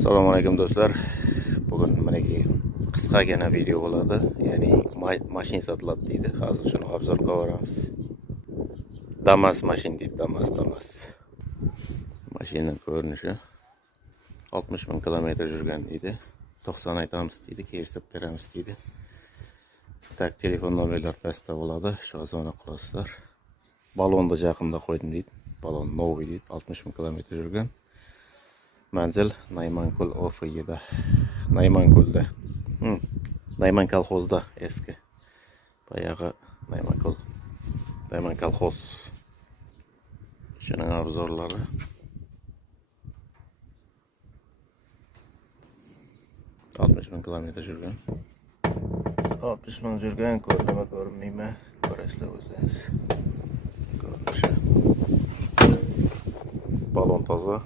Assalomu alaykum do'stlar. Bugun meniki qisqagina video bo'ladi. Ya'ni mashina sotiladi deydi. Hozir shuni obzor qilamiz. Damas mashina deydi, Damas. Mashina ko'rinishi 60 ming kilometr yurgan deydi. 90 aytamiz deydi, kelishib beramiz deydi. Tak, telefon nomerlar pastda bo'ladi. Shu ozona qilasizlar. Balonni yaqinda qo'ydim deydi. Balon novi deydi, 60 ming kilometr yurgan. Manzil Naymankul OFY'da. Naymankulda. Nayman kolxozda eski. Bayag'i Nayman kolxoz. Shuning obzorlari. Altmış bin kilometr yurgan. 60 ming yurgan, ko'rinmaymi? Ko'rasizlar o'zingiz. Balon toza.